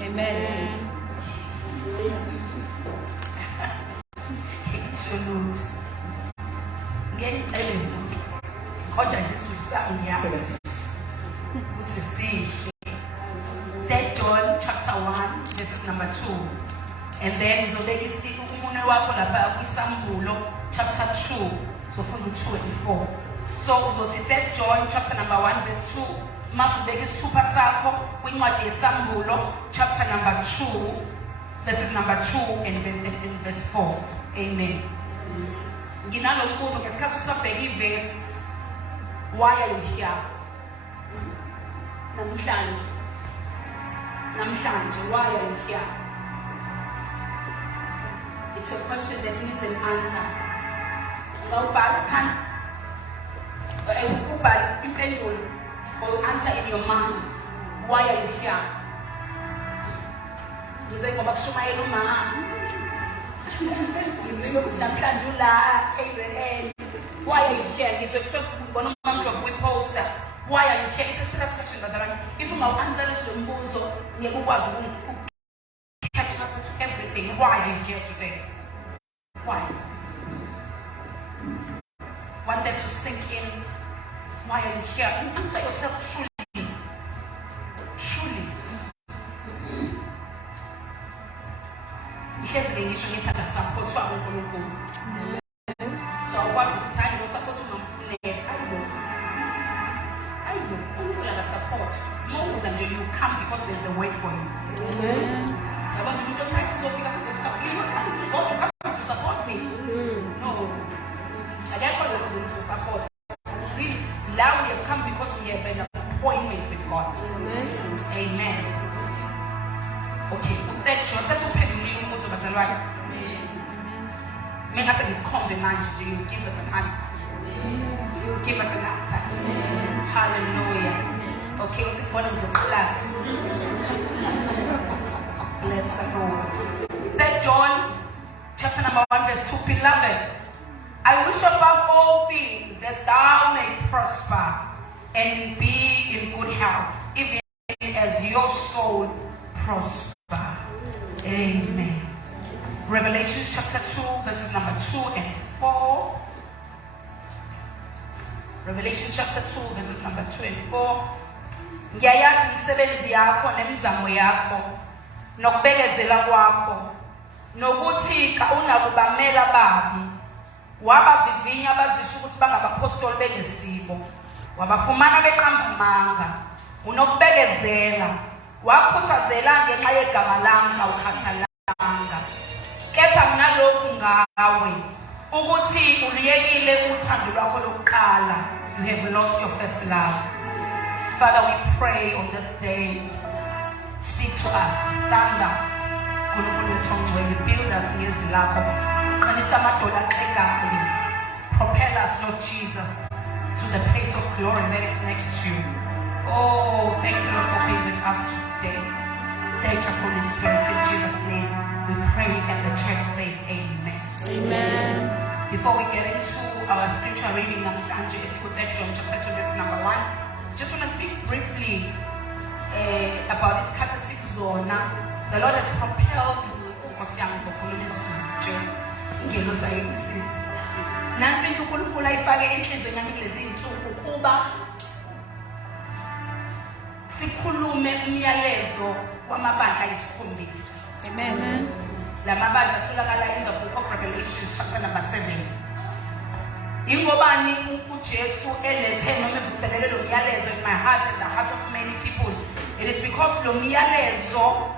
Amen. That John chapter 1 verses number 2, and then chapter 2 so from 2 and 4. So that John chapter number 1 verse 2 must be super sako when you are Sambulo chapter number 2 verses number 2 and verse 4. Amen. Ginalo mbuzo ngesikhathi usabheka iverse, why are you here? Namhlanje, why are you here? It's a question that needs an answer. Or answer in your mind. Why are you here? You say, why are you here? Why are you here? It's a serious question, but if you answer the catch up to everything. Why are you here today? Why? Want that to sink in. Why are you here? And answer yourself truly. Truly. Because the initial needs to support you. So I was time to support you. I know. Support. More than you come because there's a way for you. I want you to do taxes or because you are coming to God. You come to support me. No. I get called to support. See, now we have come because we have an appointment with God. Amen. Okay, with that, John says, open the room also, but right. Make us a compliment. You give us an answer. You give us an answer. Hallelujah. Okay, what's it called? It's a clap. Bless the Lord. That John chapter number 1 verse 2. Beloved, I wish above all things that thou may prosper and be in good health, even as your soul prosper. Amen. Revelation chapter 2 verses number 2 and 4. Revelation chapter 2 verses number 2 and 4. Ngiyayazi imisebenzi yakho nemizamo yakho nokubekezela kwakho nokuthi unakubamela babi wabavivinya abazisho ukuthi bangabapostoli benesibo wabafumana beqamba amanga unokubekezela wakhuthazela ngenxa yegama lami awukhathalanga kepha kunalokhu ngawe ukuthi uliyekile uthando lwakho lokuqala. You have lost your first love. Father, we pray on this day, speak to us. Stand up. Build us in His love. Propel us, Lord Jesus, to the place of glory that is next to you. Oh, thank you, Lord, for being with us today. Thank you, Holy Spirit, in Jesus' name. We pray and the church says amen. Amen. Before we get into our scripture reading, John chapter 2 verse number 1. Just want to speak briefly about this catechism zona. The Lord has propelled sikhulume umyalezo wamabandla isikhombisa. Amen. La mabandla atholakala in the book of Revelation chapter number 7. Ingobani uJesu elethe noma evuselele lo myalezo in my heart and the heart of many people. It is because lo myalezo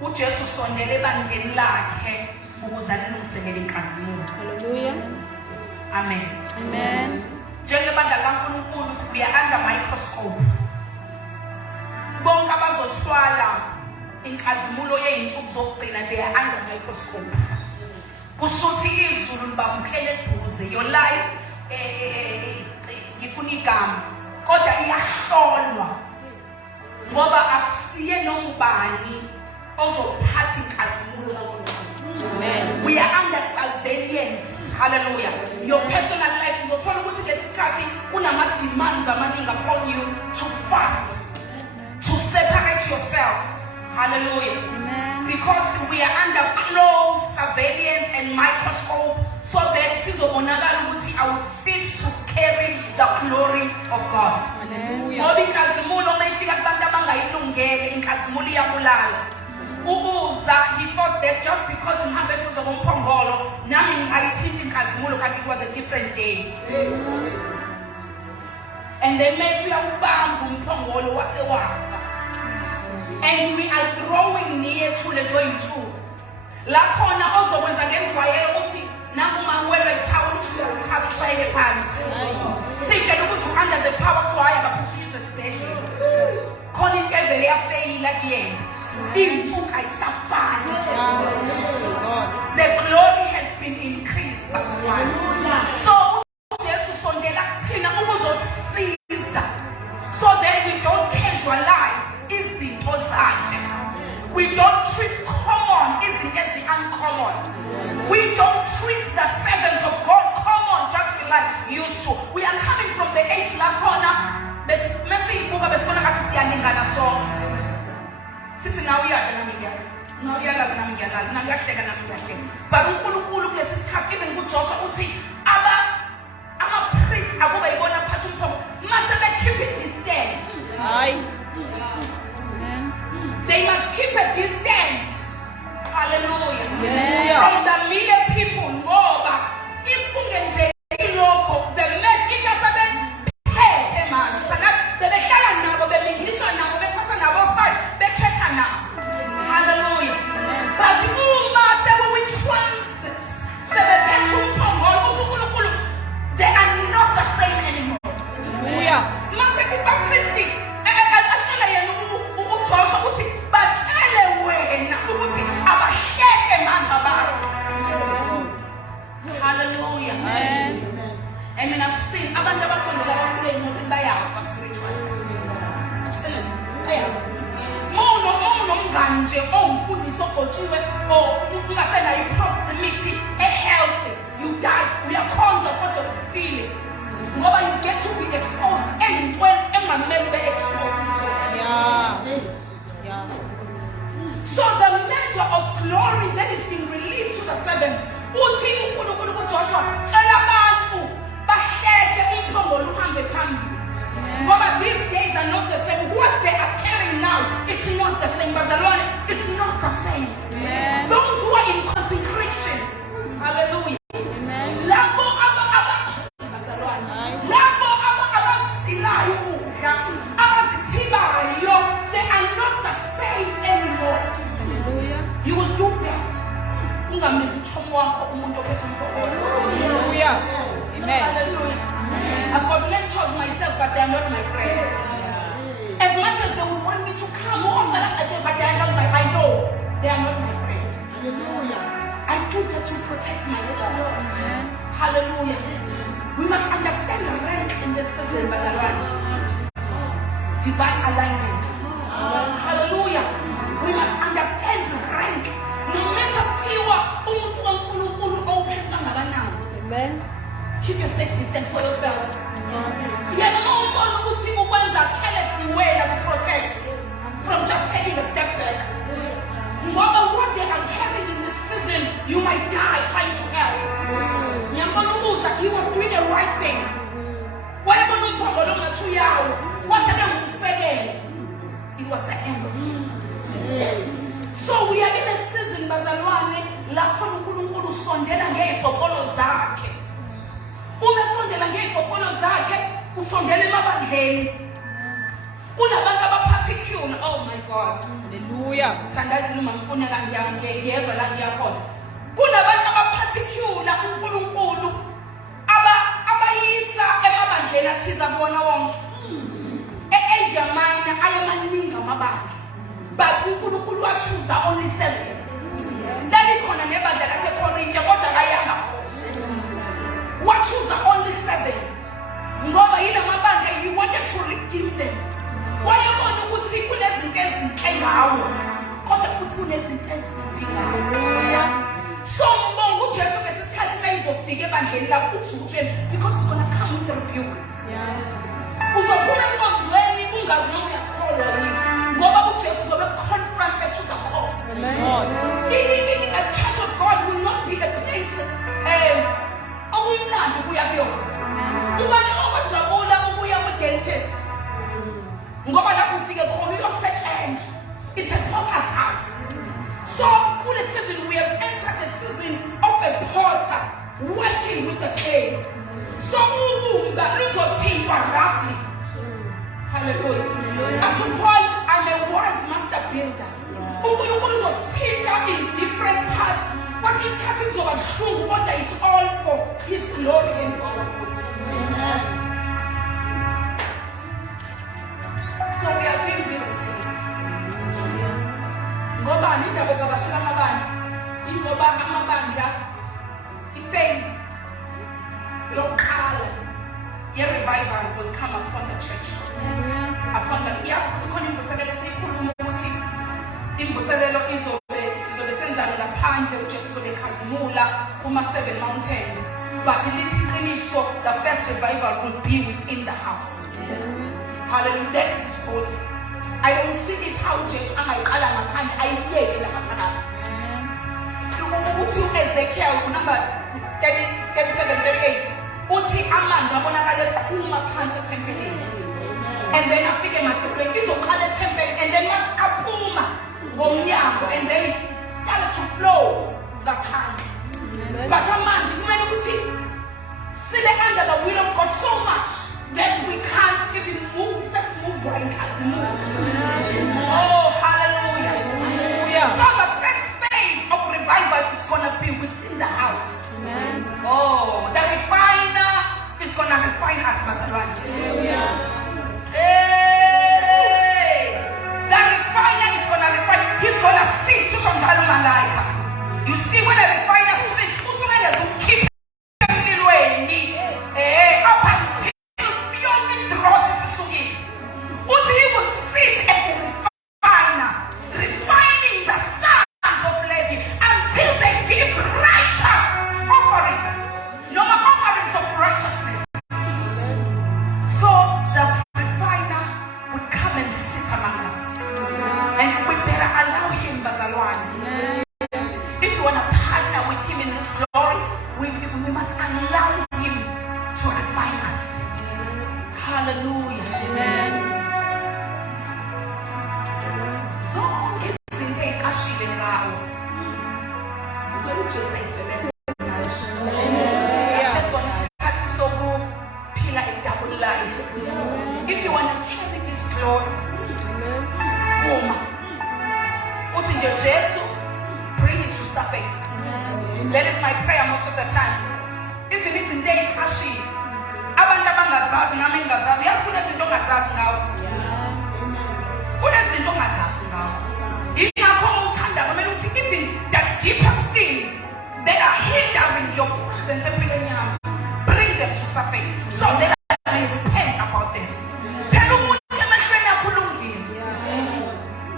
uJesu sondele ebandleni lakhe ukuze alungiselele inkazimulo. Hallelujah. Amen. Amen. Njengebandla kaNkulunkulu we are under microscope. Bonke abazothwala inkazimulo yeinsuku zokugcina they are under microscope. Kushuthi izulu libamkhele eduze your life ngifuna igama kodwa iyahlolwa ngoba akusiye nobani ozophatha inkazimulo kaNkulunkulu. Amen. We are under surveillance. Hallelujah. Your personal life is uthola ukuthi lesikhathi unama demands amaningi upon you to fast, to separate yourself. because we are under close surveillance and microscope, so that I will fit to carry the glory of God. Ngoba inkazimulo mayifika kubantu abangayilungele inkazimulo iyabulala. He thought that just because ngihambe eduze komphongolo nami ngayithinta inkazimulo kanti it was a different day. And then methi uyawubamba umphongolo wase wafa. And we are drawing near to lezo yinsuku. La khona ozokwenza ngenjwayelo ukuthi nangu mangwelwe ithawula ukuthi uyalithatha ushayele phansi. Sitshela ukuthi under the power to higher ngaphuthi use esibhedlela. Khona into evele yafeyila kuyena. Iy'nsuku ayisafani. The glory has been increased. So Jesu sondela kuthina ukuzosiza so that we don't casualize izinto zakhe. We don't treat common izinto ezi-uncommon. We don't treat the servants of God common just like used to. We are coming from the age lakhona mesiyibuka besibona ngathi siyaningana sonke. Sithi nawe uyadla nami ngiyadla. Nawe uyalala nami ngiyalala. Nami uyahleka nami ngiyahleka. But uNkulunkulu kulesi sikhathi even kuJoshua uthi ama-priest akube yibona phatha umphongolo mase keep a distance. They must keep a distance. Hallelujah. From the mere people. Ngoba if kungenzeki lokho the match ingasebephethe manje. Bebehlala nabo bemingilishwa nabo bethatha nabo fight bethetha nabo. Hallelujah. But uma we transit sebephethe umphongolo uthi uNkulunkulu they are not the same anymore. Hallelujah. Mase kuba Christi atshela yena uJoshua uthi batshele wena ukuthi abahleke manje abantu. Hallelujah. And then I've seen abantu abasondela kakhulu encwadini bayafa spiritually. I've seen it. Bayafa. Nomngane nje owumfundisi ogotshiwe ungasenayo proximity healthy. You die. Uyakhonza kodwa ufile. Ngoba you get to be exposed ey'ntweni engamele ube exposed. So the measure of glory that is being released to the servants. Uthi uNkulunkulu kuJoshua tshela abantu bahleke umphongolo uhambe phambili. Ngoba these days are not the same. What they are carrying now, it's not the same. Bazalwane, it's not the same. Those who are in consecration, hallelujah. Labo abasilayo ukudla, abazithibayo, they are not the same anymore. You will do best. Ungamezi uchomo wakho umuntu ophethe umphongolo. Hallelujah. Amen. Hallelujah. I've got mentors myself, but they are not my friends. As much as they would want me to come on, but they are not I know they are not my friends. Hallelujah. I do that to protect myself. Hallelujah. We must understand the rank in this season, divine alignment. Hallelujah. We must understand the rank. No matter Amen. Keep a safe distance for yourself. Carelessly way that protect from just taking a step back. But what they are carrying in this season, you might die trying to help. He was doing the right thing. It was the end of him. So we are in a season, bazalwane, lapho uNkulunkulu sondela ngezipopolo zakhe. Uma sondela ngezipopolo zakhe, usondela emabandleni. Kunabantu abaparticular. Oh my God. Hallelujah. Thandazi noma ngifuna la ngiyezwa la ngiyakhona. Kunabantu abaparticular uNkulunkulu abayisa emabandleni athiza bona wonke. Asia Minor ayamaningi amabandla. But uNkulunkulu wachuza only 7. Lalikhona nebandla laseKorinte kodwa layanga. Wachuza only 7. Ngoba yile mabandla he wanted to redeem them. Wayebona ukuthi kunezinto ezinhle ngawo kodwa futhi kunezinto ezimbi ngawo. So mbonga uJesu ngesikhathi mayizofika ebandleni lakho uzuthweni because it's going to come with a rebuke. Uzophuma enkonzweni ungazi noma uyakholwa yini ngoba uJesu uzobe confront to the core. kuyona. Ubani owajabula ukuya ku-dentist ngoba lapho ufike khona uyosetshenzwa. It's a potter's house. So kule season we have entered a season of a potter working with the clay. So ubumba luzothintwa roughly. Hallelujah. And to Paul, I'm a wise master builder. UNkulunkulu uzothinta in different parts. But he's cutting so much through whether it's all for his glory and for our good. Yes. So we are being visited. Ngoba nindaba ezabashila amabandla. Ingoba amabandla iphase yokuqala ye-revival will come upon the church. Upon the yazi ukuthi khona imvuselelo esiyikhuluma ukuthi imvuselelo sizobe senzana ngaphandle uJesu uzobe ekhazimula kuma-7 mountains. But lithi iqiniso, the first revival will be within the house. Hallelujah. That is his body. I don't see it how Jesu angayiqala ngaphandle ayiyeke laphakathi. Uthi uEzekiel number 37:38 uthi amanzi abonakala eqhuma phansi ethempelini. And then afike emadolweni izoqala ethempelini and then once aphuma ngomnyango and then it started to flow ngaphandle. But amanzi kumele ukuthi sibe under the will of God so much that we can't even move. Just move right now. Oh, hallelujah. So the first phase of revival is going to be within the house. Amen. Oh, the refiner is going to refine us, Mazalwani. Hey, the refiner is going to refine. He's going to sit to some malaika. You see, when a refiner sits, who's going to keep him up until beyond the process is in. What he will sit as a refiner, refining the sons of Levi until they give righteous offerings. No more offerings of righteousness. So the refiner would come and sit among us. And we better allow him, Bazalwani. If you want to partner with him in this glory, we must allow him to refine us. Hallelujah. Amen. Zonke izinto ey'qashile ngawo kumele uJesu ayisebenze ngayo. Sesona isikhathi sokuphila a double life. If you want to carry this glory, uma uthi nje Jesu, bring it to surface. That is my prayer most of the time. Even izinto ey'qashile abantu abangazazi nami engazazi, yazi kunezinto ongazazi ngawo. Kunezinto ongazazi ngawo. Yingakho uthanda kumele uthi even the deepest things that are hindering your presence empilweni yami, bring them to surface so that I may repent about them. Phela umuntu emehlweni yakho ulungile.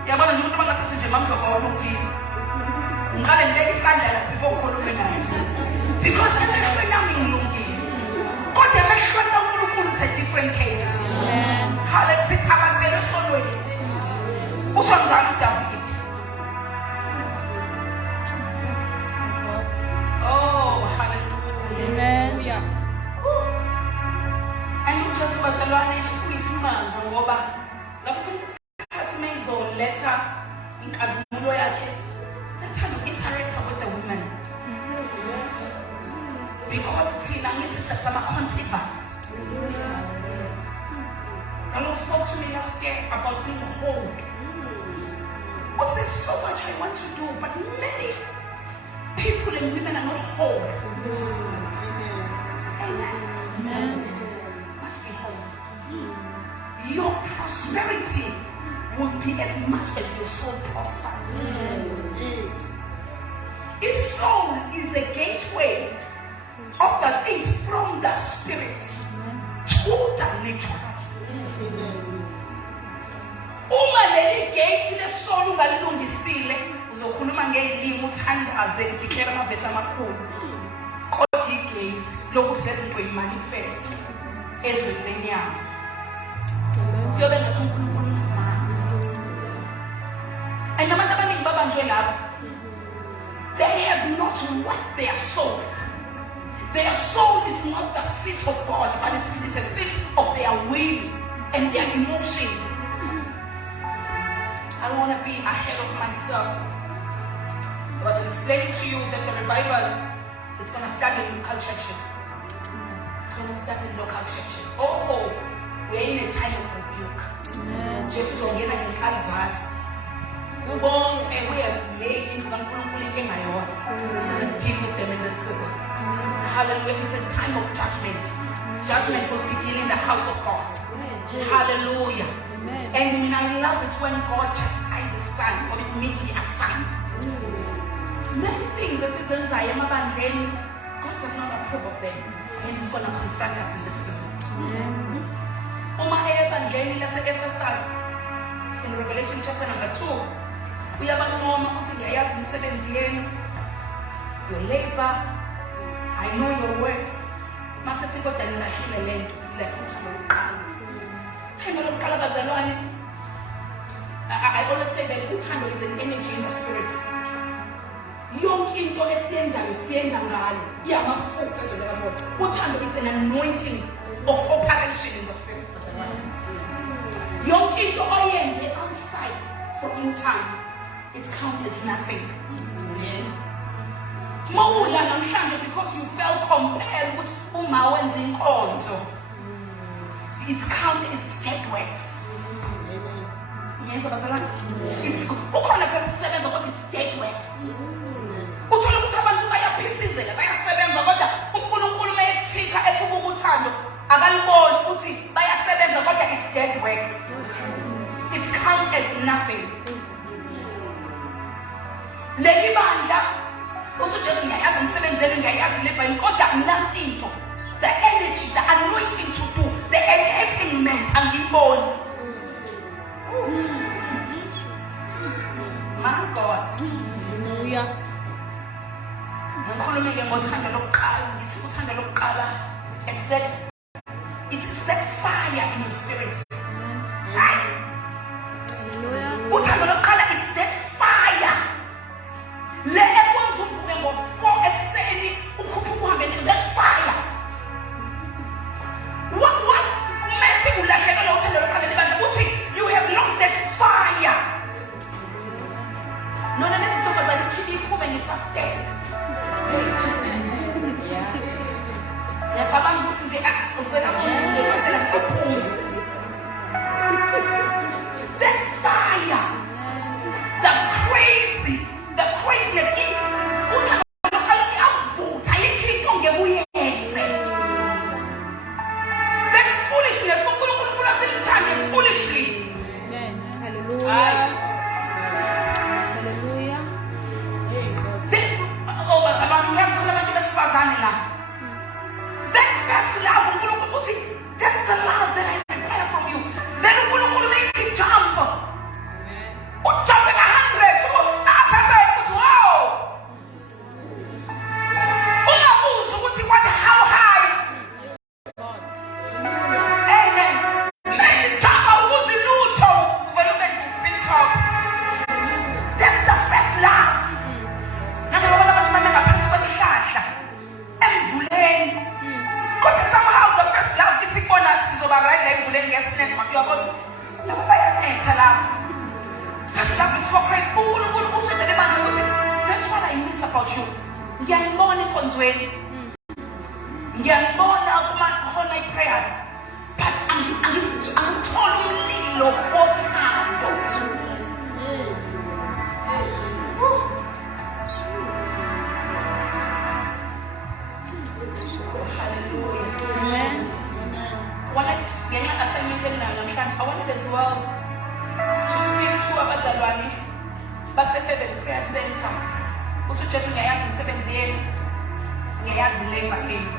Yabona nje umuntu mangasithi nje mamdlovu awulungile. Ngiqale ngibeke isandla la before ukhulume naye. Because emehlweni yami ngilungile. Kodwa emehlweni kaNkulunkulu it's a different case. Hallelujah. Sithabathele esonweni. Usho njalo uDavid. Oh, hallelujah. Amen. And uJesu bazalwane uyisimanga ngoba ngafuna isikhathi meyizoletha inkazimulo yakhe. Let's have an interaction with the women. Because thina ngithi sasama-concibers. The Lord spoke to me last year about being whole. But there's so much I want to do, but many people and women are not whole. Amen. Must be whole. Your prosperity will be as much as your soul prospers. His soul is a gateway of the things from the spirit to the natural. Uma leli gate lesoul ungalilungisile uzokhuluma ngezilimi uthandaze udeclare amavesi amakhulu. Kodwa igate lokuthi lezi zinto yimanifest ezweni lenyama. Kuyobe ngathi uNkulunkulu ngamandla. And abantu abaningi babanjwe lapho. They have not worked their soul. Their soul is not the seat of God, but it's a seat of their will and their emotions. I don't want to be ahead of myself. I was explaining to you that the revival is going to start in local churches. It's going to start in local churches. Oh, we're in a time of rebuke. Jesus is going to Calvas. We have made it. We're going to deal with them in the civil. Hallelujah. It's a time of judgment. Judgment will begin in the house of God. Hallelujah. Amen. And I love it when God chastises son, or it means he assigns. Many things as seasons I am abandoning, God does not approve of them. And he's going to confront us in this season. In Revelation chapter number 2, we have your labor, I know your works. Master Tigo Daniela Hilele, I always say that utando is an energy in the spirit. Yonke into esiyenza ngisiyenza ngalo. Iyamafutha ezoleka. Utando is an anointing of operation in the spirit. Yonke into oyenze outside from utando, it's counted as nothing. Mawula namhlanje because you felt compelled with uma wenza inkonzo. It's counted, it's dead works. Yes, it's ukhona phela ukusebenza kodwa it's dead works. Uthola ukuthi abantu bayaphithizela bayasebenza kodwa uNkulunkulu mayethika ethi ukuthando akaliboni ukuthi bayasebenza kodwa it's dead works. It's counted as nothing. Leli bandla uthi just ngiyayazi umsebenzeli ngiyayazi lebani kodwa nothing. The energy, the anointing to do, the enablement angiyiboni. My God. Hallelujah. It's that fire in your spirit. Hallelujah. It's that fire. Let everyone to that fire. What? You have lost that fire. No, let's talk about the keep moving fasted. Yeah, Papa, I'm to the action when I'm that fire, the craziness. That foolishness, foolishly. Amen. Hallelujah. That's the love that I require from you. Then you make it jump. Jumping 100. How high? Amen. Make it jump. That's the first love. Somehow the first love is so great. That's what I miss about you. All my prayers, but I'm totally I wanted as well to speak to abazalwane basefebe prayer center ukuthi just ngiyayazi umsebenzi yenu ngiyayazi labor yenu.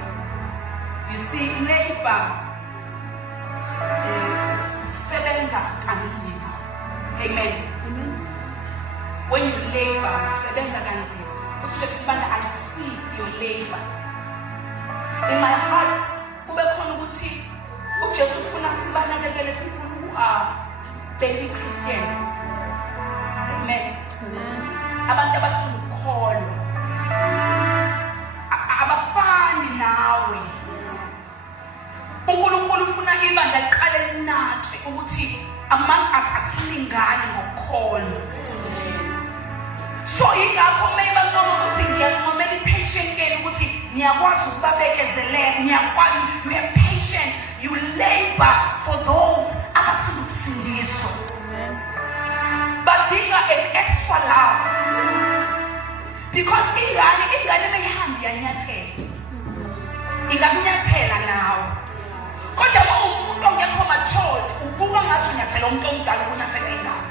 You see, labor sebenza kanzima. Amen. When you labor sebenza kanzima ukuthi just ibanda I see your labor in my heart. Kube khona ukuthi uJesu ufuna sibanakekele people who are baby Christians. Amen. Abantu abasukholwa abafani na ukuthi among us asilingani ngokholo. So yingakho maybe ukuthi ngiyancomela i-patient yenu ukuthi niyakwazi ukubabekezelela, niyakwazi, you have patience, you labor for those abafuna ukusindiswa. Badinga an extra love. Because ingane meyihambi yanyathela. Ingakunyathela nawe. Kodwa uma umuntu ongekho matured, ubuka ngathi unyathela umuntu omdala ukunyathela ingane.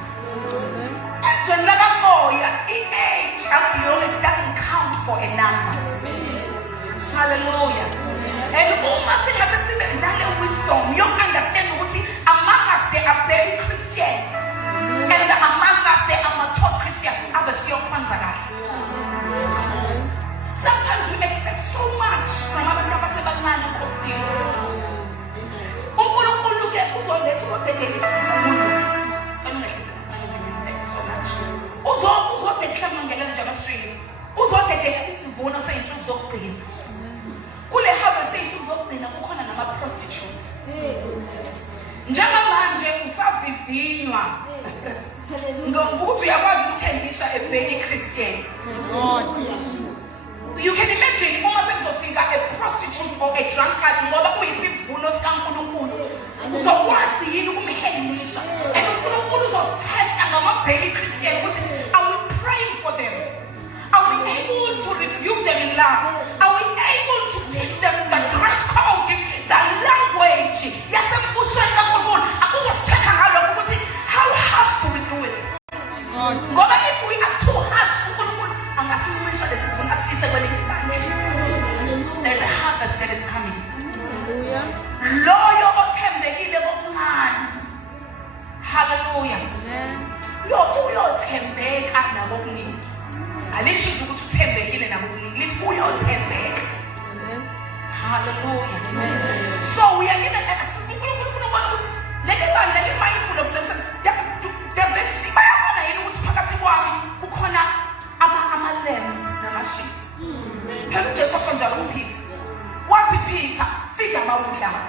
Ezweni lakamoya, i-age akuyona, it doesn't count for a number. Hallelujah. And uma singase sibe nale wisdom, you understand ukuthi among us there are baby Christians. And among us there are mature Christians. Abasiyokhonza kahle. Sometimes we expect so much from abantu abasebancane enkosini. uNkulunkulu ke uzoletha uDedelisa umuntu. Uzodedela mangelela nje ama-strings. Uzodedela isivuno sey'nsuku zokugcina. Kule harvest sey'nsuku zokugcina kukhona nama-prostitutes. Njengamanje usavivinywa ngokuthi uyakwazi ukukhendisha a baby Christian. You can imagine uma sekuzofika a prostitute or a drunkard ngoba kuyisivuno sikaNkulunkulu. Uzokwazi yini ukumhendisha? And uNkulunkulu uzotesta ngama-baby Christian ukuthi are we praying for them? Are we able to rebuke them in love? Are we able to teach them the dress code, the language? Yasembusweni kaNkulunkulu akuzosithetha ngalokho ukuthi how harsh do we do it? Ngoba if we are too harsh, uNkulunkulu angasimisha lesi sivuno asise kwelinye ibandla. There's a harvest that is coming. Loyo othembekile kokuncane. Hallelujah. Uyothembeka nakokuningi. Alisho ukuthi uthembekile nakokuningi, lithi uyothembeka. Hallelujah. So we are given uNkulunkulu ufuna ukubona ukuthi leli bandla li-mindful of themselves. Does it see bayabona yini ukuthi phakathi kwami kukhona ama-lamb nama-sheets? Phela uJesu washo njalo kuPeter. Wathi Peter, fika mawudlala.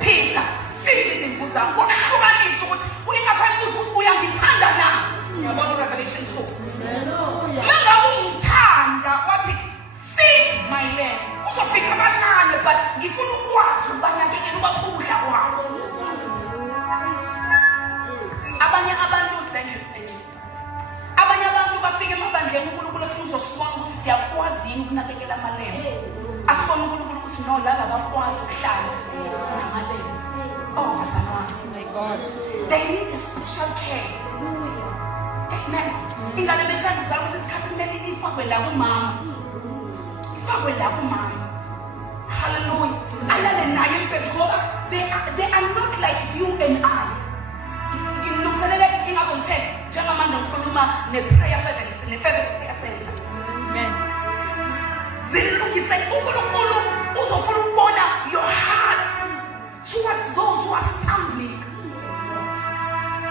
Peter, fika izimvu zami. Kuhlukanisa ukuthi uyingapha imbuzo ukuthi uyangithanda na. Uyabona uRevelation 2. Mangabe ungithanda wathi feed my lamb. Uzofika kancane but ngifuna ukwazi ubanakekela ubakudla kwabo. Abanye abantu bafike emabandleni uNkulunkulu efuna uzosibona ukuthi siyakwazi yini ukunakekela amalembe. Asibona uNkulunkulu ukuthi no laba bakwazi ukuhlala namalembe. Oh my God. They need a special care. Amen. Ingane besenzala isikhathi kumele ifakwe la kumama. Ifakwe la kumama. Hallelujah. Alale naye ngoba they are not like you and I. Ngilungiselela inkinga komthetho njengamanje ngikhuluma ne-prayer service, ne-favorite prayer center. Amen. Zilungise uNkulunkulu uzofuna ukubona your heart towards those who are stumbling.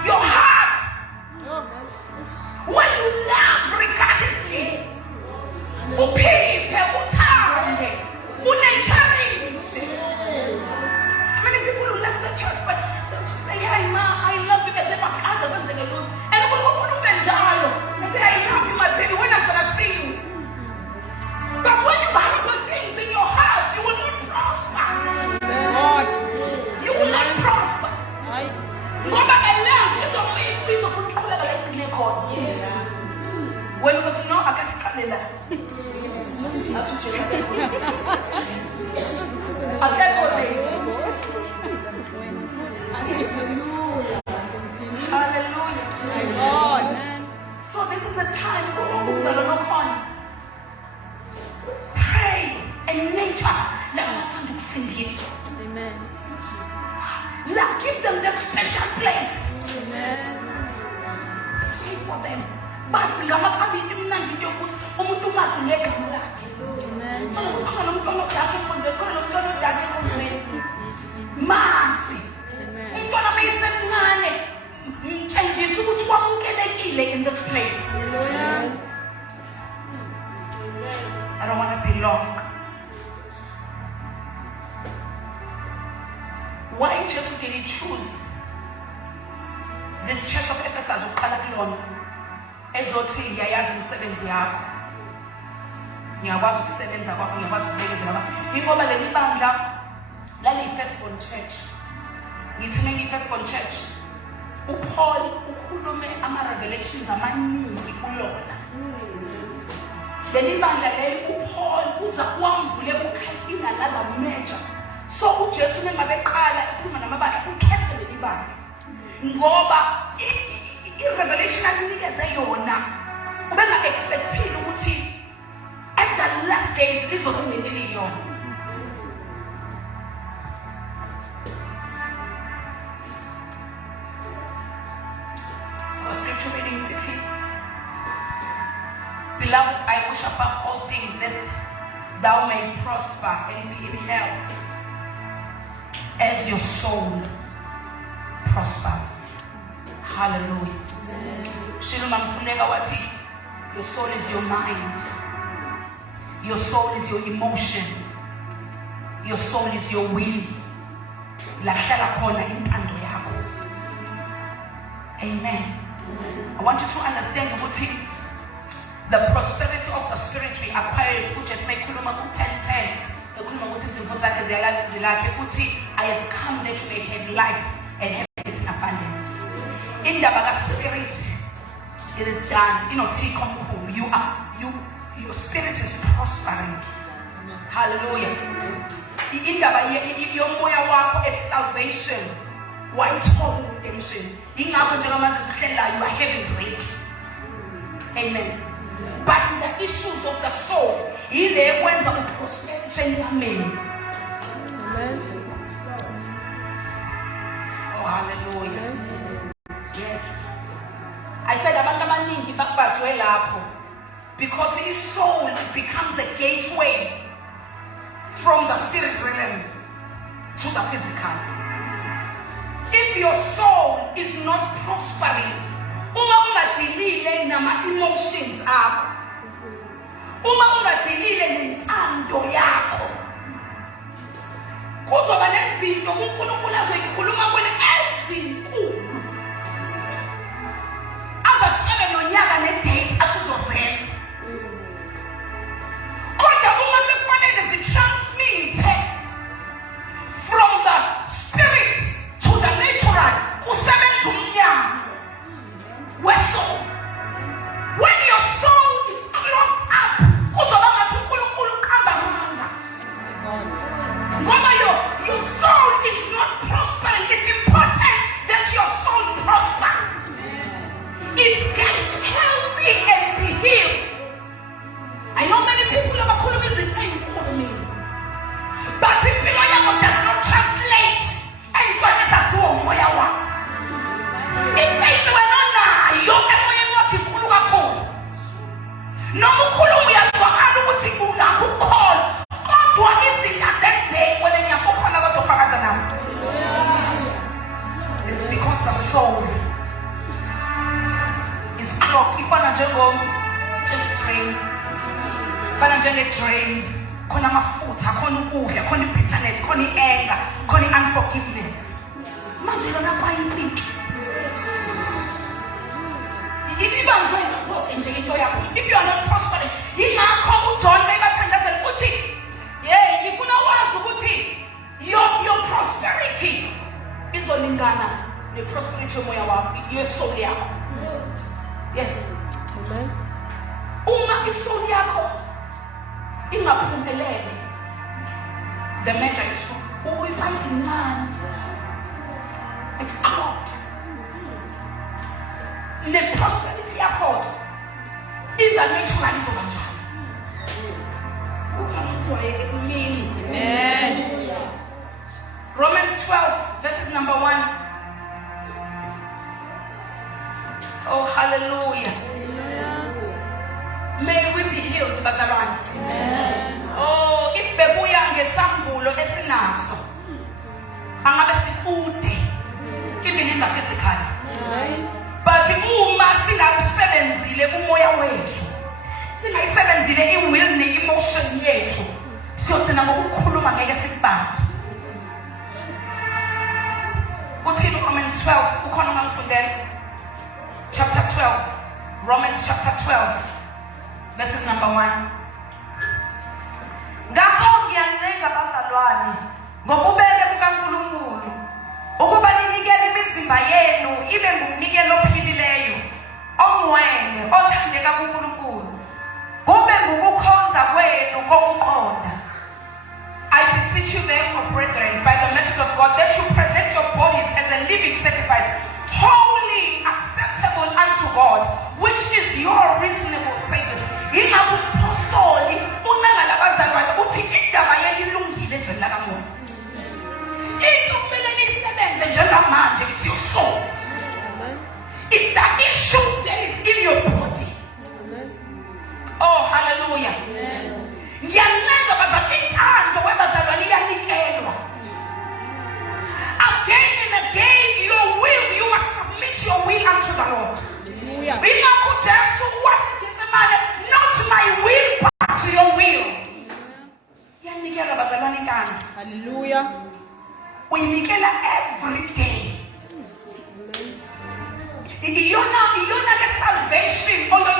Your heart. When you love regardlessly. Uphiphe, uthande, une-encourage. Many people who left the church but they'll just say, hey ma, I love you, as if I'm cousin, and they lose. And we'll go for the benjalo. And say, I love you, my baby, when I'm gonna see you. But when you have good things in your heart, you will not prosper. God. You will not prosper. Ngoba elanga izofika ukuqhubeka la igcine khona. Yes. Wena uthi no akasixalela. Asujela. Akekho late. Hallelujah. My God. So this is the time pray and nature. Amen. Give them that special place. Amen. Pray for them. Basi ngamakhabi imnandi into yokuthi umuntu umazi ngegama lakhe. Amen. Khona umntwana odakhe konje, khona umntwana odakhe konje. Mazi. Umntwana mayisemncane mtshengisa ukuthi wamukelekile in this place. I don't want to be long. Why just did he choose this church of Ephesus uqala kulona ezothi ngiyayazi imisebenzi yakho, ngiyakwazi ukusebenza kwakho, ngiyakwazi ukubekezela kwakho. Ingoba leli bandla lali-Firstborn Church. Ngithini ngiyi-Firstborn Church? uPaul ukhulume ama-revelations amaningi kulona. Leli bandla leli uPaul uza kuwambule uChrist in another measure. So uJesu mengabeqala ekhuluma namabandla ukhethe leli bandla. Ngoba i-revelation alinikeze yona ubenga-expectile ukuthi at the last days lizobe neliyona. Our scripture reading 60. Beloved, I wish above all things that thou may prosper and be in health as your soul prospers. Hallelujah. Shiluma mfuneka wathi, your soul is your mind. Your soul is your emotion. Your soul is your will. Lahlala khona intando yakho. Amen. I want you to understand ukuthi the prosperity of the spirit we acquire it, which is mekhuluma ku-10:10. Ekhuluma ukuthi izimvo zakhe ziyalazi zilakhe ukuthi I have come that you may have life and have it in abundance. Indaba ka-spirit, it is done. Your spirit is prospering. Hallelujah. Indaba yomoya wakho is salvation. Why talk redemption? Ingakho njengamanje sihlala you are having great. Amen. But the issues of the soul, ile kwenza uprosperity yami. Amen. Oh, hallelujah. Yes. I said abantu abaningi bakubajwe lapho because his soul becomes a gateway from the spirit realm to the physical. If your soul is not prospering, uma ungadilile nama emotions akho, uma ungadilile nentando yakho, kuzoba nezinto uNkulunkulu azoyikhuluma kuwena ezinkulu. Azatshela nonyaka ne-date asizozenza. Kodwa uma sekufanele zitransmit from the spirit to the natural, kusebenza umnyango wesoul. When your soul is clogged up, kuzoba ngathi uNkulunkulu uqamba amanga. Ngoba your soul is not prospering. It's important that your soul prospers. It's getting healthy and be healed. I know many people are calling me the name for me, but impilo yabo does not translate. And God is a form where you are. If you are not now, you are going to be able to call. No more we are going to call. God is in the same day when you are going to call. It's because the soul is clogged. If I don't go, just drain. If I don't drain, kona mafuta, kona ukudla, kona bitterness, kona anger, kona unforgiveness. Manje lona bayini. If you are not prospering, John your prosperity is on Lingana. Your prosperity your soul. Yes. Amen. Uma is soul yako. Ingaphumelele. The measure is so. It's clogged. The prosperity yako is the natural is Amen. Romans 12, verses number 1. Oh, hallelujah. May we be healed, Bazaran. Oh, if bebuya ngesambulo esinaso, angabe sikude, even in the physical. But uma singasebenzile umoya wethu, singayisebenzile iwill ne-emotion yethu, siyodina ngokukhuluma ngeke sikubambe. Uthini Romans 12 ukhona mangifundela? chapter 12. Romans chapter 12, verses number 1. Ngakho ngiyancenga bazalwane ngokubele kukaNkulunkulu ukuba ninikele imizimba yenu ibe ngumnikelo ophilileyo, ongcwele, othandeka kuNkulunkulu, kube ngukukhonza kwenu kokuqonda. I beseech you therefore, brethren, by the mercy of God, that you present your bodies as a living sacrifice, holy, acceptable unto God, which is your reasonable service. Ingakupostoli uncangala bazalwane uthi indaba yelilungile ezweni lakamoya. Into kumele nisebenze njengamanje, it's your soul. It's the issue that is in your body. Oh, hallelujah. Ngiyancenga bazalwane, intando webazalwane iyanikelwa. Again and again, your will, you must submit your will unto the Lord. Not my will, but to your will. Hallelujah. We nikela every day. Iyona the salvation or your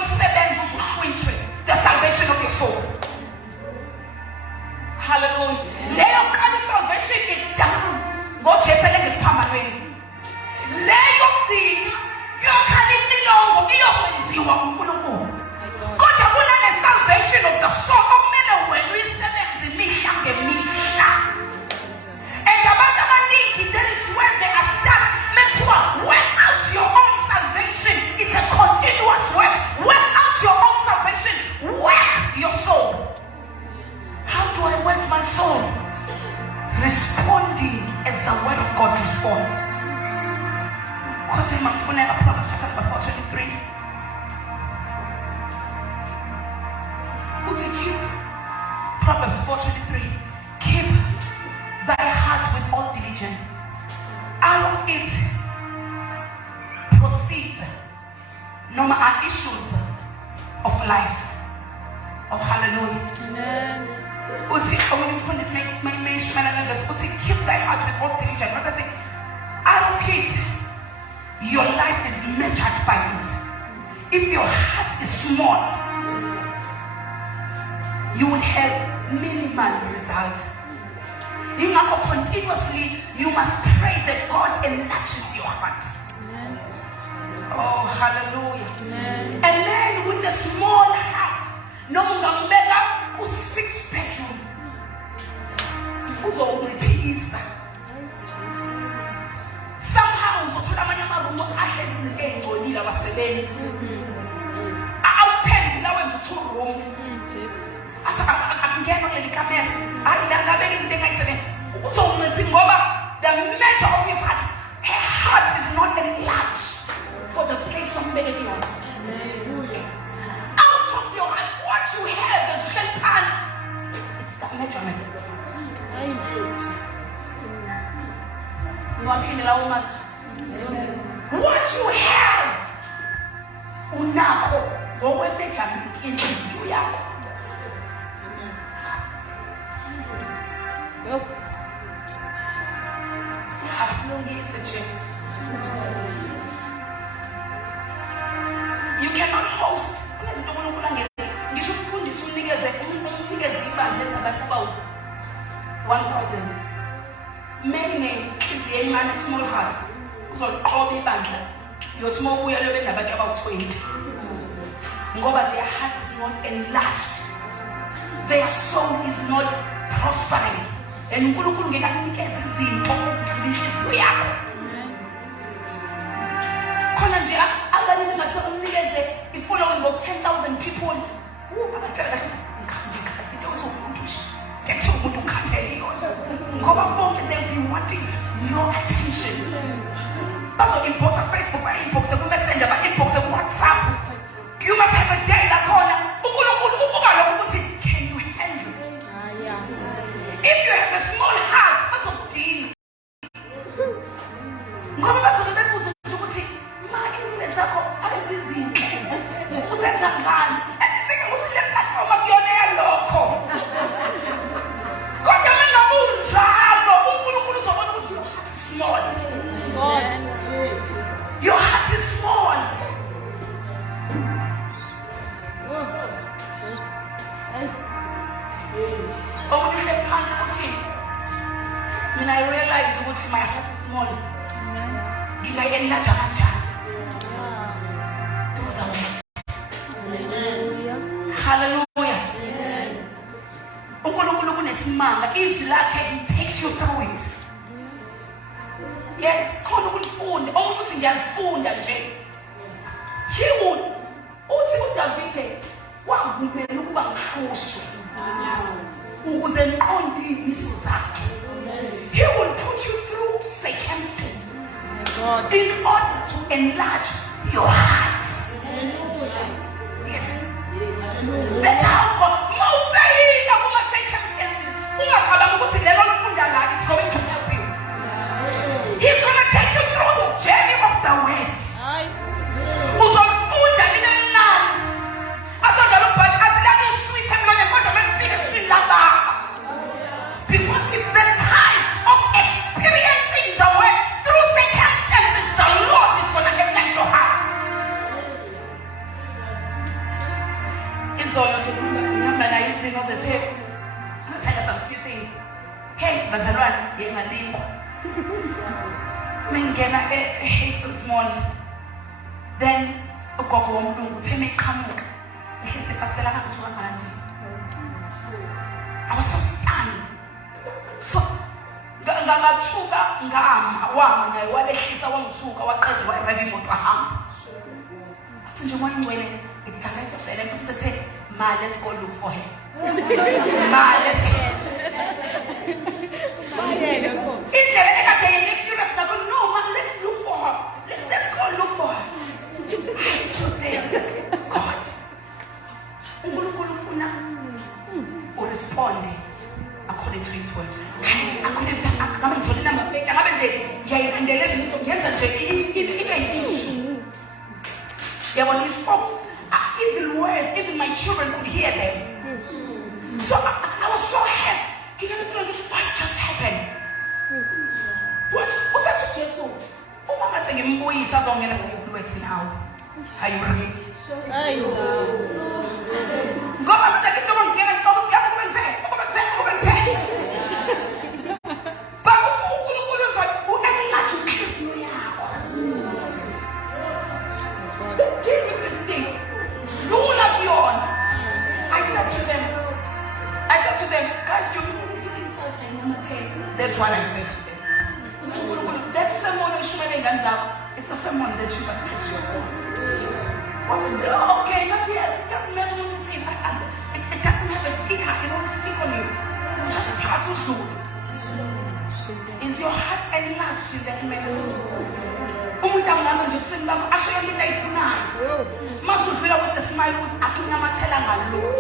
the salvation of your soul. Hallelujah. Lay your kind of salvation is done. God just said it's permanent. Lay your thing. Your kind of thing on you God, I want the salvation of the soul of men when we send them to me. And about the money, that is where they are stuck. Work out your own salvation. It's a continuous work. Work out your own salvation. Work your soul. How do I work my soul? Responding as the word of God responds. Quoting my phone at Proverbs chapter 4:23. Proverbs 4:23. Keep thy heart with all diligence. Out of it proceeds normal issues of life. Oh, hallelujah. Amen. Keep thy heart with all diligence. Out of it, your life is measured by it. If your heart is small, you will have minimal results. Continuously, you must pray that God enlarges your heart. Amen. Oh, hallelujah. Amen. A man with a small heart, no longer 6 bedroom. Somehow, the measure of his heart, her heart is not enlarged for the place of melody. Out of your heart, what you have is 10 pounds. It's the measurement of your heart. What you have, unako, gowe measurement in you yako. As long as the chest. You cannot host. You should put this about 1,000. Many is the man small heart. So all the band. Your small we are about 20. But their heart is not enlarged. Their soul is not prospering. And you can get a if following of 10,000 people, they'll be wanting your attention. That's what inbox on Facebook, by inbox, by messenger, by inbox, by WhatsApp. You must have a day that corner. Can you handle? If you have a small heart, that's what deal. Your heart is small. ngingayenlaja kanjani through the word. Hallelujah. uNkulunkulu kunesimanga izwi lakhe he takes you through it. Yes, khona ukulifunda omunye uthi ngiyalifunda nje. He would uthi uDavide wavumela ukuba ngihlushwe ukuze ngiqonde imiso zakhe. He will put you through circumstances in order to enlarge your hearts. Yes. That's how God moves in our circumstances. Ungacabanga ukuthi lelo lifunda la it's going to help you. He's going to take you through the journey of the word. Uzofunda linemnandi. Asondala ubhali asilani sweet emlonyeni kodwa mekufika sweet laba. Because it's the time of experiencing the word through circumstances. The Lord is going to enlarge your heart. Izolo nje ngihamba nayo isimo zethe. I'll tell you some few things. Hey, bazalwane yengalinda. Mengena this morning. Then ugogo womlungu utheme iqhamuka. Ehlise fasela kanjalo manje. I was so stunned. So ngathuka ngama wama naye walehlisa wangithuka waqeda wayireka imoto ahamba. Athi nje wayingwele it's the night of the Lord to say, Ma, let's go look for him. Ma, let's go. No, Ma, let's look for her. Let's go look for her. I stood there. God. Or responding according to his word. When he spoke evil words, even my children could hear them. So I was so hurt. Can you understand what just happened? What was that to Jesus? Oh, Mama saying, "Boy, is that on your influence now? Are you ready?" God has taken someone again and come and say, "Come and say." But whoever let you kiss me out, don't deal with this thing. You will not be on. I said to them, guys, you see insulting on the table. That's what I said to them. That someone is showing guns out. It's the someone that you must put yourself. What is the okay? Not yes, it doesn't matter on the team. It doesn't have a sticker, it won't stick on you. Just pass it through. Is your heart enlarged in that manner? Actually, I must with the smile with Akinyamatela Lord.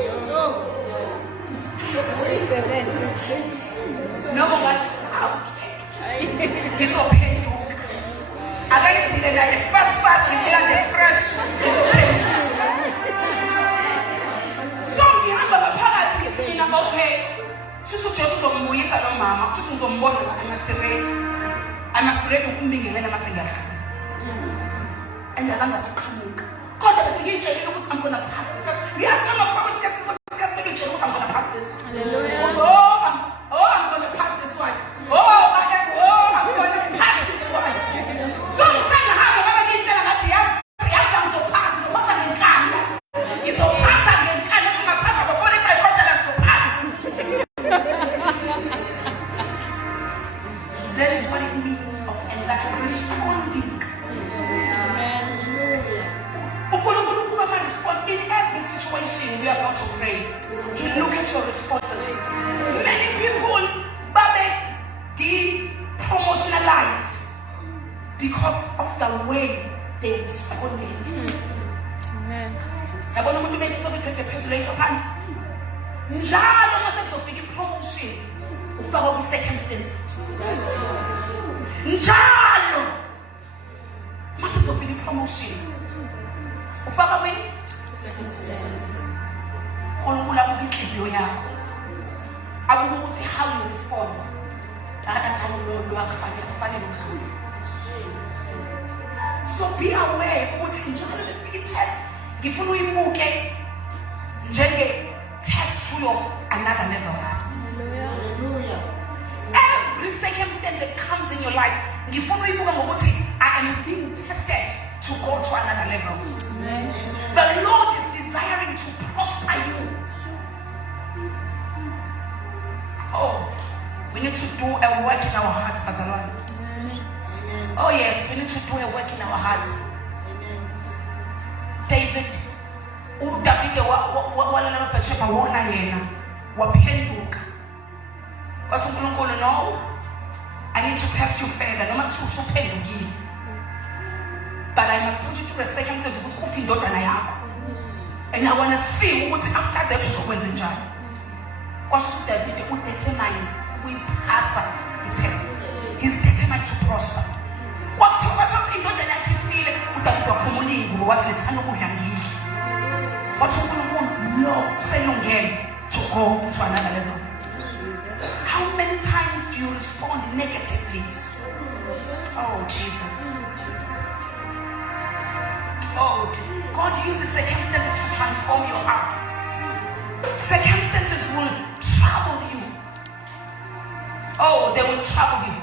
No one's out. It's okay. I got it fast, you get the fresh. So, you have a party in a okay. Just some ways I don't mama, just some bottle. I must read to Kuming and I must sing. And as I'm coming, God, I'm going to pass this. Yes, I'm going to pass this. Hallelujah. Oh, I'm going to pass this one. I'm going to pass this one. So I'm saying, I'm going to get you. Yes, I'm so pass it. What's that in Canada? It's so pass it in Canada. I'm going to pass it. Before they come, I'm so pass it. That is what it means of enlightenment, responding. In every situation we are about to pray, to look at your responses. Many people depromotionalized because of the way they responded. Amen. I want to make sure we take the place of hands. Njalo masezofika promotion ufaka ku circumstances. Njalo masezofika promotion ufaka ku Kolula kubinhliziyo yakho. Akukuthi how you respond. That's how you kufanele uhambe. So be aware ukuthi njalo lefika test ngifuna uyibuke njenge test through another level. Hallelujah. Every circumstance that comes in your life ngifuna uyibuka ngokuthi I am being tested to go to another level. Amen. The Lord is desiring to prosper you. Oh, we need to do a work in our hearts as a Lord. Oh yes, we need to do a work in our hearts. David, David, no, I need to test you further. No matter who's so pain, but I must put you through a second phase of coffee daughter and I want to see what's after that. So when the job was to David, who determined we pass the test. He's determined to prosper. What in daughter that you feel that you are communing was the son of Yangi. But you will no say no again to go to another level. How many times do you respond negatively? Oh, Jesus. Oh, God uses circumstances to transform your heart. Circumstances will trouble you. Oh, they will trouble you.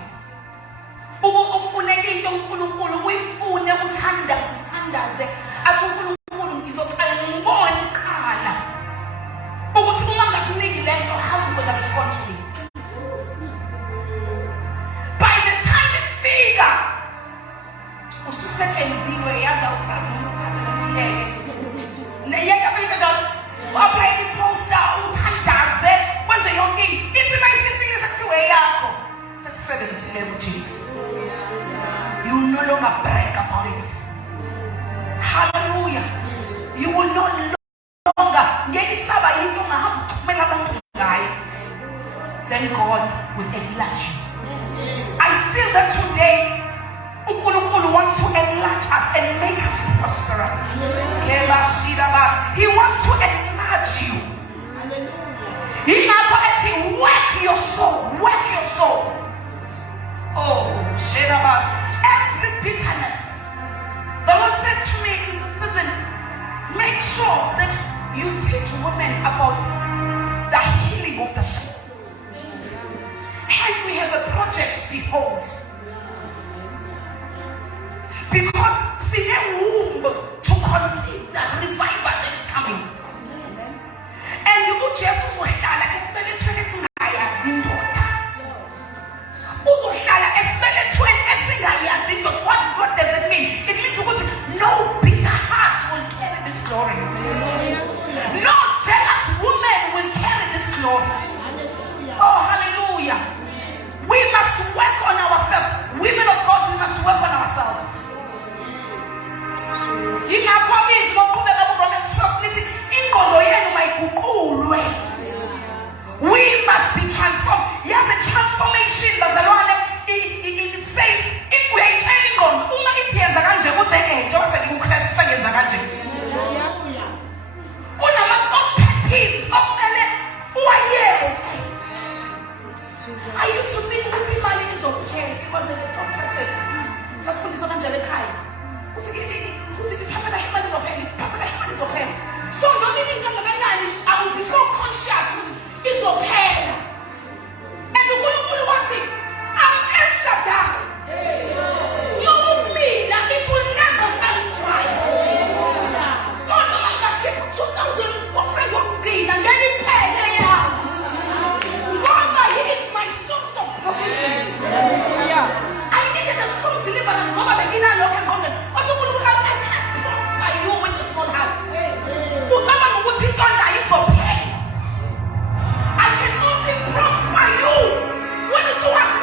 How are you going to respond to me? By the time you figure, you no longer brag about it. Hallelujah. You will no longer then God will enlarge you. I feel that today Ukulu wants to enlarge us and make us prosperous. He wants to enlarge you. He work your soul. Work your soul. Oh, every bitterness. The Lord said to me in the season, make sure that you teach women about the healing of the soul. Hence we have a project, behold. Because see a womb to conceive that revival that is coming. And you go just for Shala, especially what does it mean? It means no bitter heart will carry this glory. No jealous woman will carry this glory. Oh, hallelujah. We must work on ourselves. Women of God, we must work on ourselves. We must be transformed. Yes, a transformation. But the Lord, it says, if we are changing God, I used to think money is okay because the top person. So no meaning I will be so conscious it's okay. And the woman wanting, I'm El Shaddai. You mean that it will never end dry. So no man can keep 2,000 gain and then it pay. God, He is my source of provision. Yeah. I needed a strong deliverance. God, I begin to look and go. I can't prosper you with a small heart. I can only prosper you when it's so hard.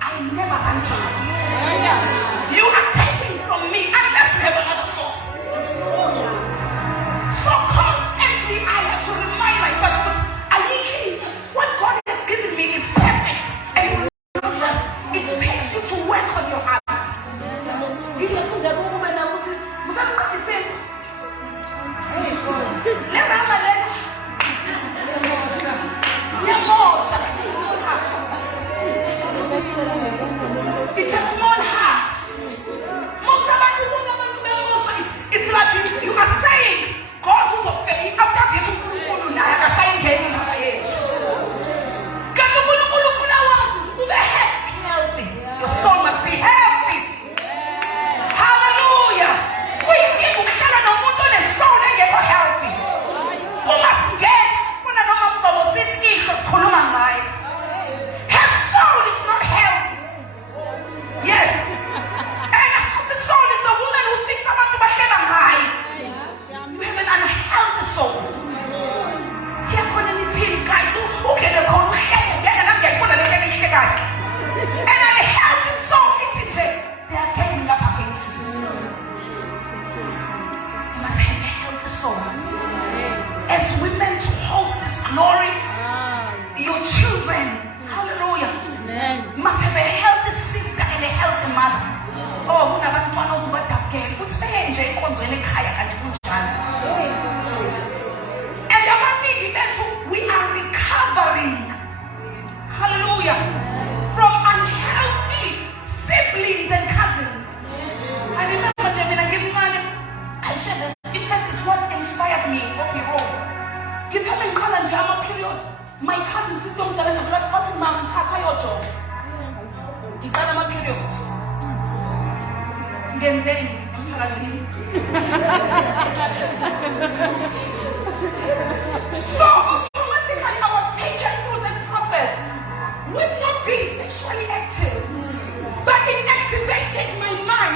I never answer. You are taking from me unless you have another source. So constantly I have to remind myself, what God has given me is perfect. And it takes you to work on your heart. It's a small heart. Most of it's like you are saying, God who's of faith, after this, your soul must be ngenzeni emphakathini. So automatically I was taken through that process with not being sexually active, but it activated my mind.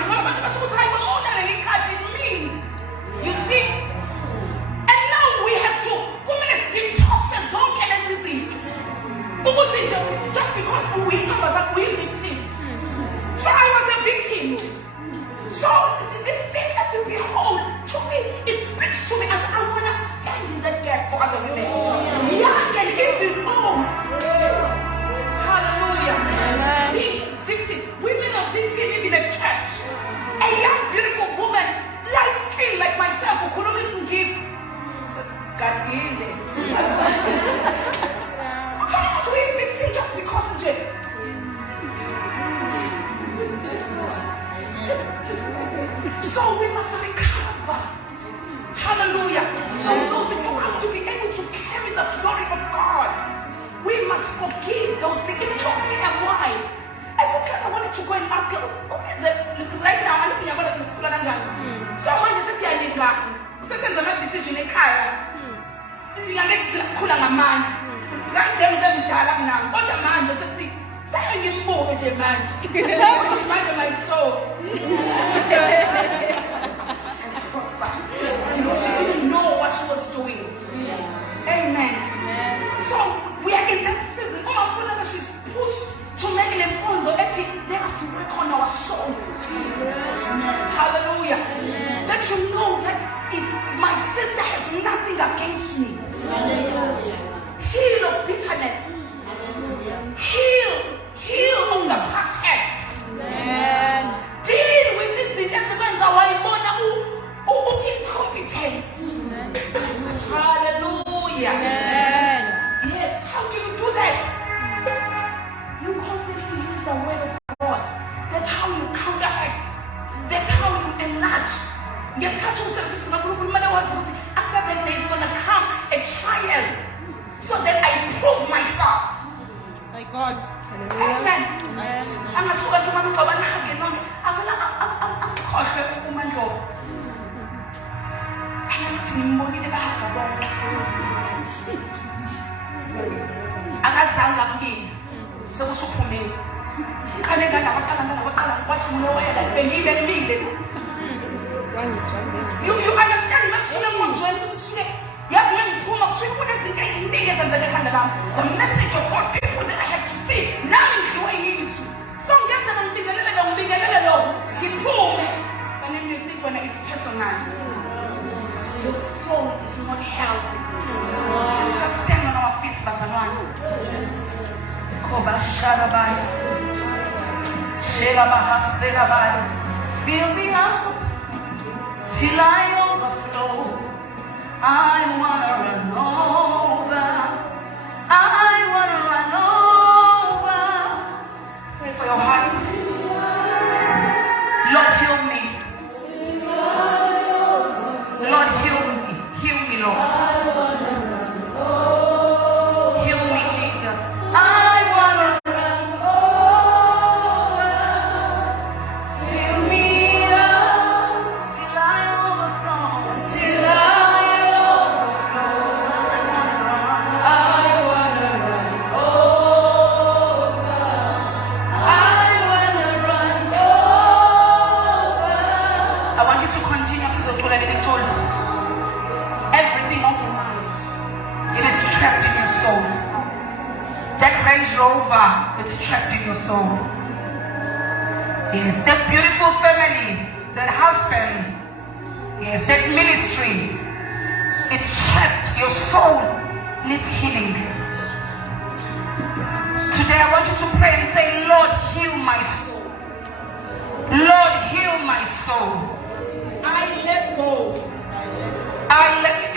You see? And now we have to detox and don't get everything. Just because we are a victim. So I was a victim. So this thing that you behold to me, it speaks to me as I want to stand in that gap for other women. Young and even old. Hallelujah. Being victim. Women are victim in the church. A young, beautiful woman, light skin like myself, who could only sing his to be a victim just because of it. So we must recover. Hallelujah. And for us to be able to carry the glory of God, we must forgive those things. It took me a while. It's because I wanted to go and ask her, right now, I'm going to school. So I wanted to say, I did that. So since I'm not decision in Kaya, I'm going to school and man. Right then, now, what a man just to see. Say, I give more with your man. She minded my soul. Prosper. She didn't know what she was doing. Amen. So we are in that season. Oh, my father, she's pushed to make them let us work on our soul. Hallelujah. That you know that if my sister has nothing against me. Heal of bitterness. Heal of the past hurt. Deal with this thing. That's the ones who incompetent. Hallelujah. Yes, how do you do that? You constantly use the word of God. That's how you counteract. That's how you enlarge. Yes, after that there is going to come a trial so that I prove myself. My God. Amen. I'm a sugar to my God. You understand? The message of what people that I have to say. Now is the way it is. Some get them big a little. And then you think when it's personal, your soul is not healthy. Just stand on our feet, Basalan. Fill me up till I overflow. I wanna run over. I wanna run over. Pray for your heart. Lord, heal me. Lord, heal me. Heal me, Lord. Heal me, Jesus. I wanna run over. Fill me up till I overflow. Till I overflow. I wanna run over. I wanna run over. I want you to continue to let it told you. Everything on your mind, it is trapped in your soul. That Range Rover, it's trapped in your soul. Yes, that beautiful family, that husband, yes, that ministry, it's trapped. Your soul needs healing. Today I want you to pray and say, Lord, heal my soul. Lord, heal my soul. I let go.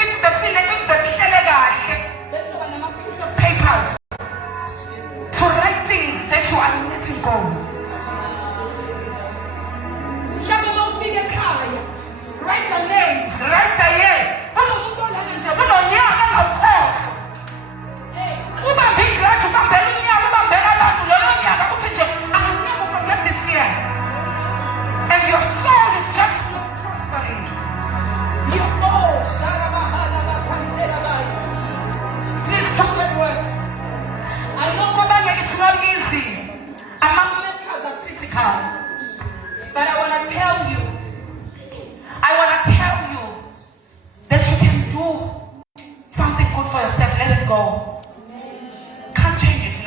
If the piece of papers to write things that you are letting go. Write the names. Write the year. I'll never forget this year. And your soul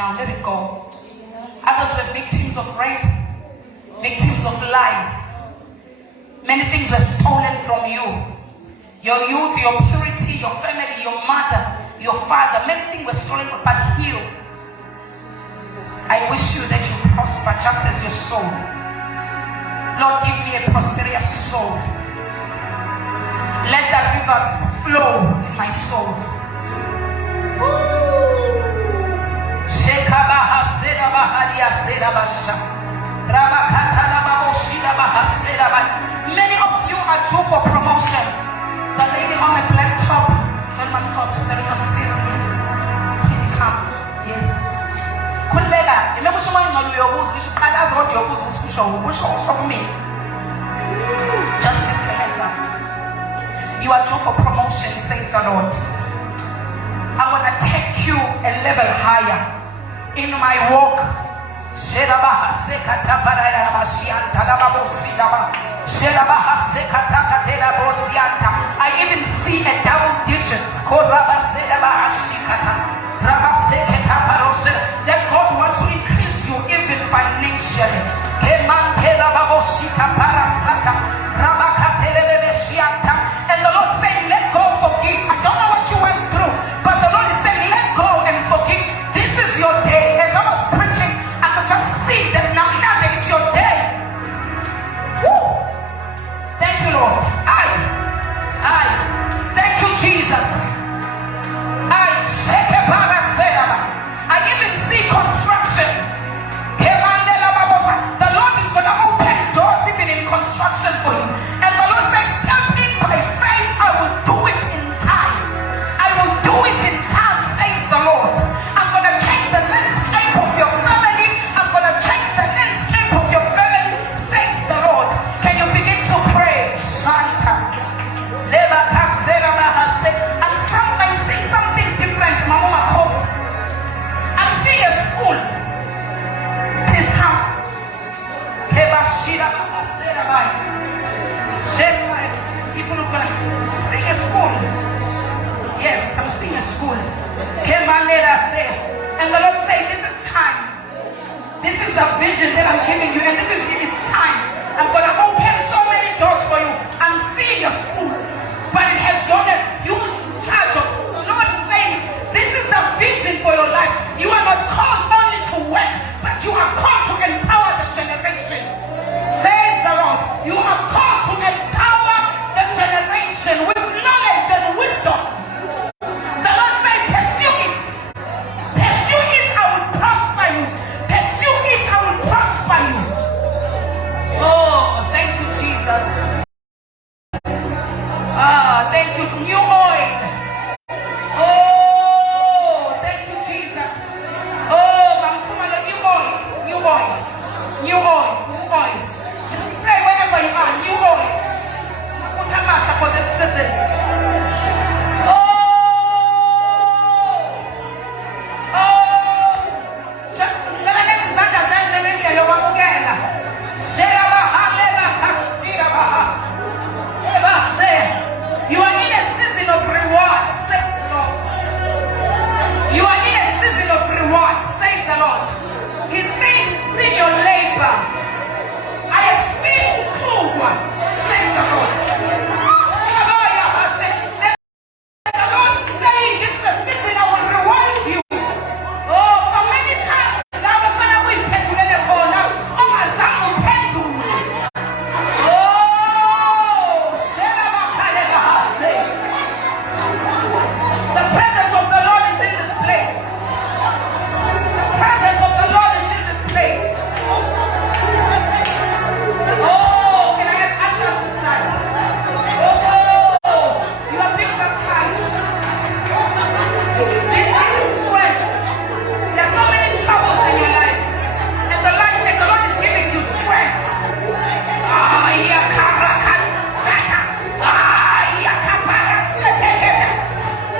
now. Let it go. Others were victims of rape, victims of lies. Many things were stolen from you. Your youth, your purity, your family, your mother, your father. Many things were stolen from, but heal. I wish you that you prosper just as your soul. Lord, give me a prosperous soul. Let the rivers flow in my soul. Many of you are due for promotion. The lady on the black top, gentleman tops, there is a business. Please come. Yes. Just lift your hands up. You are due for promotion, says the Lord. I want to take you a level higher in my walk. I even see a double digits. That God wants to increase you even financially. And the Lord saying, let go, forgive. I don't know what you went through, but the Lord is saying, let go and forgive. This is your day. As I was preaching, I could just see that now it's your day. Woo. Thank you, Lord. Thank you, Jesus. I even see construction. The Lord is going to open doors even in construction for you. And the Lord says, step in by faith. I will do it in time. I will do it in time, says the Lord. I'm going to change the landscape of your family. I'm going to change the landscape of your family, says the Lord. Can you begin to pray? Santa. I'm seeing something different, Mama Kos. I'm seeing a school. Please come. People are going to see a school. Yes, I'm seeing a school. And the Lord says, this is time. This is the vision that I'm giving you, and this is its time. I'm going to open so many doors for you. I'm seeing your school, but it has gone that you in charge of. Lord saying, this is the vision for your life. You are not called only to work, but you are called to empower the generation. Says the Lord, you are called to empower the generation with knowledge and wisdom. The Lord said, pursue it. Pursue it, I will prosper you. Pursue it, I will prosper you. Oh, thank you, Jesus. Thank you, new oil. Oh, thank you, Jesus. Oh, new oil. Pray wherever you are, new oil. For this season. Just you are in a season of reward, says the Lord. You are in a season of reward, says the Lord. He's saying, see your labor. I have seen true one, says the Lord. And the Lord saying, this is the season I will reward you. Oh, for many times, I was going to win the corner. Oh, my son will pay to me. The presence of the Lord is in this place. The presence of the Lord is in this place. Oh, can I get ushers this side? Oh, you are being baptized. This is strength. There are so many troubles in your life. And the Lord is giving you strength.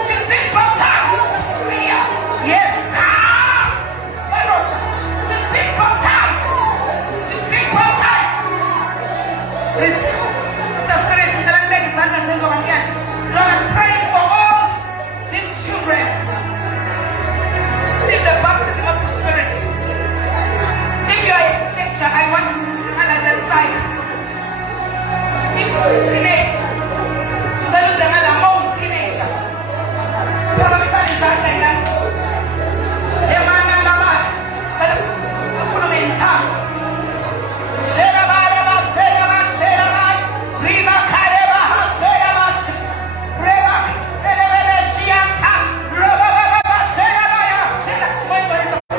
She's been baptized. Yes. She's been baptized. She's been baptized. Listen. The Spirit is telling me, Lord, I'm praying